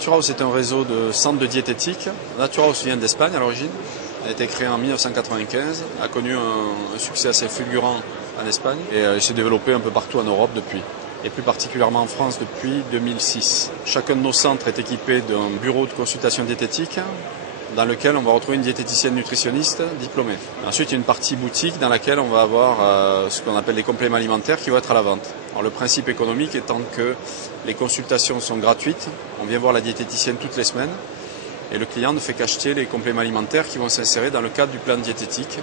Naturhaus est un réseau de centres de diététique. Naturhaus vient d'Espagne à l'origine, a été créé en 1995, a connu un succès assez fulgurant en Espagne et s'est développé un peu partout en Europe depuis, et plus particulièrement en France depuis 2006. Chacun de nos centres est équipé d'un bureau de consultation diététique dans lequel on va retrouver une diététicienne nutritionniste diplômée. Ensuite, il y a une partie boutique dans laquelle on va avoir ce qu'on appelle les compléments alimentaires qui vont être à la vente. Alors, le principe économique étant que les consultations sont gratuites, on vient voir la diététicienne toutes les semaines et le client ne fait qu'acheter les compléments alimentaires qui vont s'insérer dans le cadre du plan diététique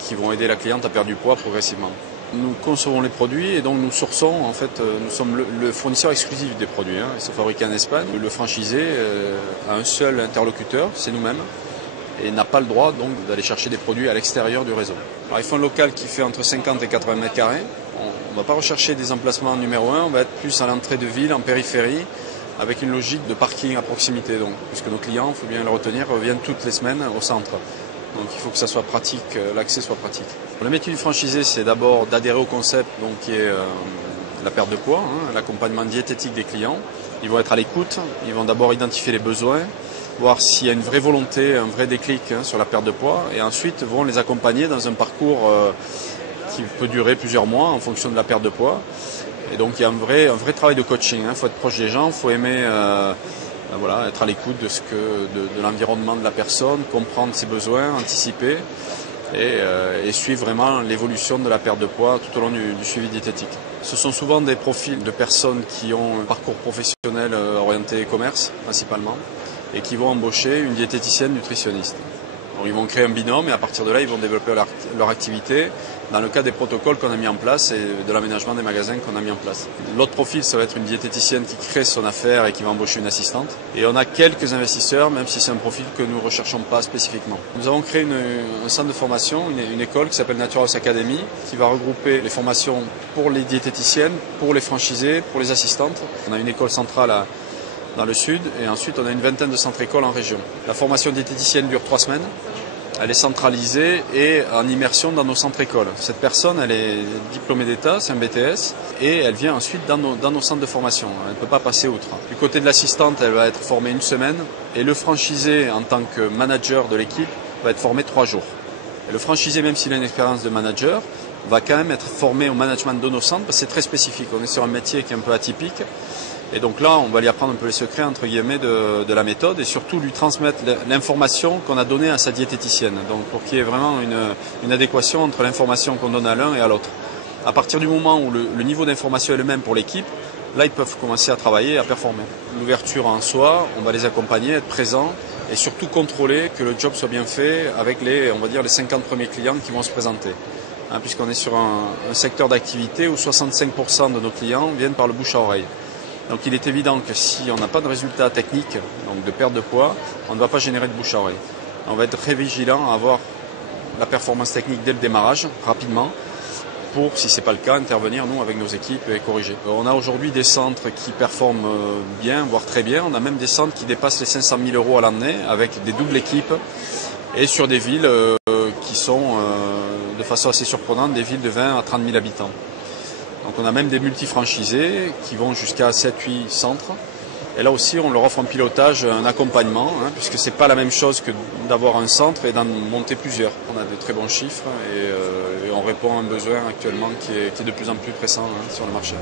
qui vont aider la cliente à perdre du poids progressivement. Nous concevons les produits et donc nous sourçons, en fait, nous sommes le fournisseur exclusif des produits. Ils sont fabriqués en Espagne. Le franchisé a un seul interlocuteur, c'est nous-mêmes, et n'a pas le droit donc d'aller chercher des produits à l'extérieur du réseau. Alors, ils font un local qui fait entre 50 et 80 mètres carrés. On ne va pas rechercher des emplacements numéro 1, on va être plus à l'entrée de ville, en périphérie, avec une logique de parking à proximité. Donc, puisque nos clients, il faut bien le retenir, reviennent toutes les semaines au centre. Donc il faut que ça soit pratique, l'accès soit pratique. Le métier du franchisé, c'est d'abord d'adhérer au concept donc, qui est la perte de poids, l'accompagnement diététique des clients. Ils vont être à l'écoute, ils vont d'abord identifier les besoins, voir s'il y a une vraie volonté, un vrai déclic sur la perte de poids, et ensuite vont les accompagner dans un parcours qui peut durer plusieurs mois en fonction de la perte de poids. Et donc il y a un vrai travail de coaching. Il faut être proche des gens, il faut aimer être à l'écoute de l'environnement de la personne, comprendre ses besoins, anticiper et suivre vraiment l'évolution de la perte de poids tout au long du suivi diététique. Ce sont souvent des profils de personnes qui ont un parcours professionnel orienté commerce principalement et qui vont embaucher une diététicienne nutritionniste. Donc, ils vont créer un binôme et à partir de là, ils vont développer leur activité dans le cadre des protocoles qu'on a mis en place et de l'aménagement des magasins qu'on a mis en place. L'autre profil, ça va être une diététicienne qui crée son affaire et qui va embaucher une assistante. Et on a quelques investisseurs, même si c'est un profil que nous ne recherchons pas spécifiquement. Nous avons créé un centre de formation, une école qui s'appelle Naturhaus Academy, qui va regrouper les formations pour les diététiciennes, pour les franchisés, pour les assistantes. On a une école centrale dans le sud et ensuite on a une vingtaine de centres écoles en région. La formation diététicienne dure 3 semaines. Elle est centralisée et en immersion dans nos centres écoles. Cette personne, elle est diplômée d'État, c'est un BTS, et elle vient ensuite dans nos centres de formation. Elle ne peut pas passer outre. Du côté de l'assistante, elle va être formée 1 semaine, et le franchisé, en tant que manager de l'équipe, va être formé 3 jours. Et le franchisé, même s'il a une expérience de manager, va quand même être formé au management de nos centres, parce que c'est très spécifique. On est sur un métier qui est un peu atypique. Et donc là, on va lui apprendre un peu les secrets, entre guillemets, de la méthode et surtout lui transmettre l'information qu'on a donnée à sa diététicienne. Donc pour qu'il y ait vraiment une adéquation entre l'information qu'on donne à l'un et à l'autre. À partir du moment où le niveau d'information est le même pour l'équipe, là, ils peuvent commencer à travailler et à performer. L'ouverture en soi, on va les accompagner, être présents et surtout contrôler que le job soit bien fait avec les 50 premiers clients qui vont se présenter. Puisqu'on est sur un secteur d'activité où 65% de nos clients viennent par le bouche à oreille. Donc il est évident que si on n'a pas de résultat technique, donc de perte de poids, on ne va pas générer de bouche à oreille. On va être très vigilant à avoir la performance technique dès le démarrage, rapidement, pour, si ce n'est pas le cas, intervenir nous avec nos équipes et corriger. On a aujourd'hui des centres qui performent bien, voire très bien. On a même des centres qui dépassent les 500 000 € à l'année avec des doubles équipes et sur des villes qui sont, de façon assez surprenante, des villes de 20 à 30 000 habitants. Donc on a même des multifranchisés qui vont jusqu'à 7-8 centres. Et là aussi, on leur offre un pilotage, un accompagnement, puisque ce n'est pas la même chose que d'avoir un centre et d'en monter plusieurs. On a de très bons chiffres et on répond à un besoin actuellement qui est de plus en plus pressant sur le marché.